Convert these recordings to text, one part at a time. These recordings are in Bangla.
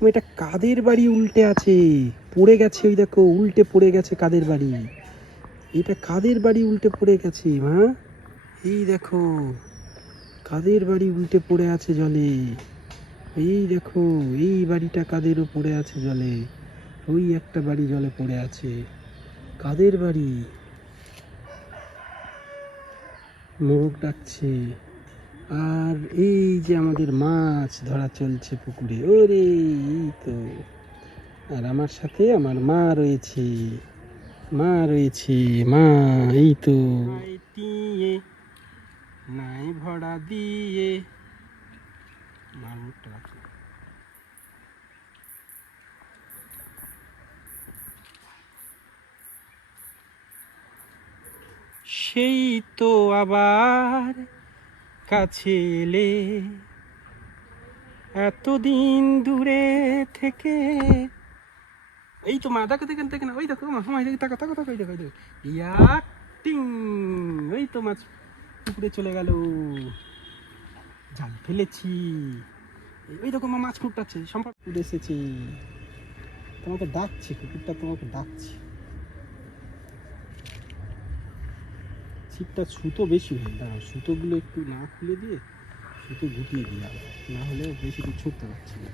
এটা কাদের বাড়ি উল্টে আছে? পড়ে গেছে ওই দেখো, উল্টে পড়ে গেছে কাদের বাড়ি? এটা কাদের বাড়ি উল্টে পড়ে গেছে, মা? এই দেখো, কাদের বাড়ি উল্টে পড়ে আছে জলে? এই দেখো, এই বাড়িটা কাদেরও পড়ে আছে জলে? ওই একটা বাড়ি জলে পড়ে আছে। কাদের বাড়ি? মোরগ ডাকছে। আর এই যে আমাদের মাছ ধরা চলছে পুকুরে, ওরে তো। আর আমার সাথে আমার মা রয়েছে মা রয়েছে, মা, এই তো। নাই ভরা দিয়ে। সেই তো আবার কাছে এলে এতদিন দূরে থেকে। এই তো মা, দেখো দেখেন দেখেন ওই দেখো মা সময় দেখি তাকা তাকা তাকা ওই দেখো ওই দেখো। ইয়া ওই তো মাছ পুকুরে চলে গেল। জাল ফেলেছি। ওই দেখো মা, মাছ কুটটাচ্ছে সম্পর্ক এসেছি। তোমাকে ডাকছি, কুকুরটা তোমাকে ডাকছে। ছিপটা সুতো বেশি হয় দাঁড়াও সুতোগুলো একটু না খুলে দিয়ে সুতো গুটিয়ে দিই আবার। না হলে বেশি কিছু ছুটতে পারছি না।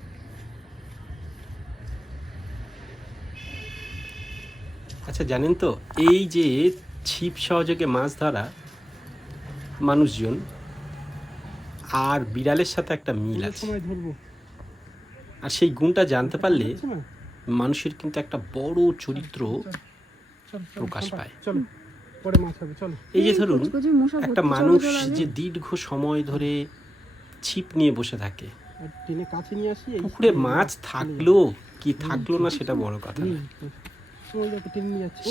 আচ্ছা জানেন তো এই যে ছিপ সহযোগে মাছ ধরা মানুষজন আর বিড়ালের সাথে একটা মিল আছে। আর সেই গুণটা জানতে পারলে আচ্ছা মানুষের কিন্তু একটা বড় চরিত্র প্রকাশ পায়। পরে মাছ হবে চলো। এই যে ধরুন একটা মানুষ যে দীর্ঘ সময় ধরে ছিপ নিয়ে বসে থাকে। টেনে কাছে নিয়ে আসি পুকুরে মাছ থাকল কি থাকল না সেটা বড় কথা না।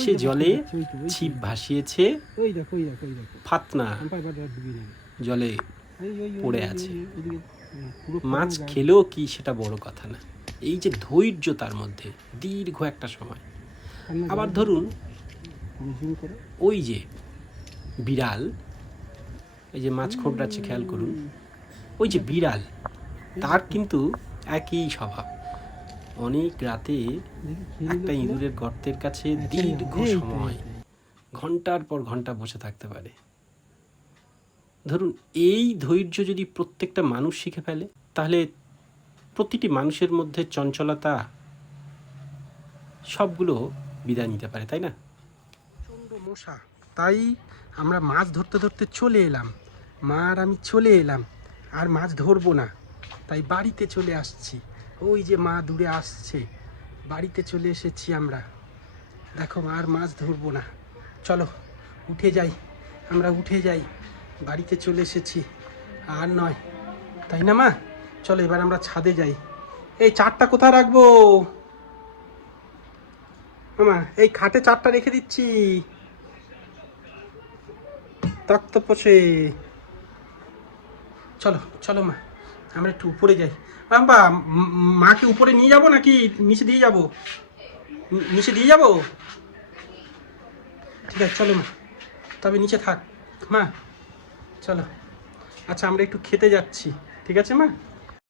সে জলে ছিপ ভাসিয়েছে। ওই দেখো ওই দেখো ওই দেখো। ফাতনা জলে পড়ে আছে। মাছ খেলেও কি সেটা বড় কথা না। এই যে ধৈর্য তার মধ্যে দীর্ঘ একটা সময়। আবার ধরুন। ওই যে বিড়াল এই যে মাছ খোঁপড়াচ্ছে খেয়াল করুন। ওই যে বিড়াল তার কিন্তু একই স্বভাব। অনেক রাতে একটা ইঁদুরের গর্তের কাছে। দীর্ঘ সময় ঘণ্টার পর ঘণ্টা বসে থাকতে পারে। ধরুন এই ধৈর্য যদি প্রত্যেকটা মানুষ শিখে ফেলে তাহলে প্রতিটি মানুষের মধ্যে চঞ্চলতা সবগুলো বিদায় নিতে পারে তাই না? মশা। তাই আমরা মাছ ধরতে ধরতে চলে এলাম। মা আর আমি চলে এলাম। আর মাছ ধরবো না। তাই বাড়িতে চলে আসছি। ওই যে মা দূরে আসছে। বাড়িতে চলে এসেছি আমরা। দেখো, আর মাছ ধরবো না। চলো, উঠে যাই। আমরা উঠে যাই। বাড়িতে চলে এসেছি। আর নয়। তাই না, মা? চলো, এবার আমরা ছাদে যাই। এই চারটা কোথায় রাখব? মামা, এই খাটে চারটা রেখে দিচ্ছি। তক্ত পছে চলো চলো মা, আমরা একটু উপরে যাই। বাবা, মাকে উপরে নিয়ে যাব নাকি নিচে দিয়ে যাব? নিচে দিয়ে যাব? ঠিক আছে, চলো মা, তবে নিচে থাক। মা, চলো। আচ্ছা আমরা একটু খেতে যাচ্ছি। ঠিক আছে মা?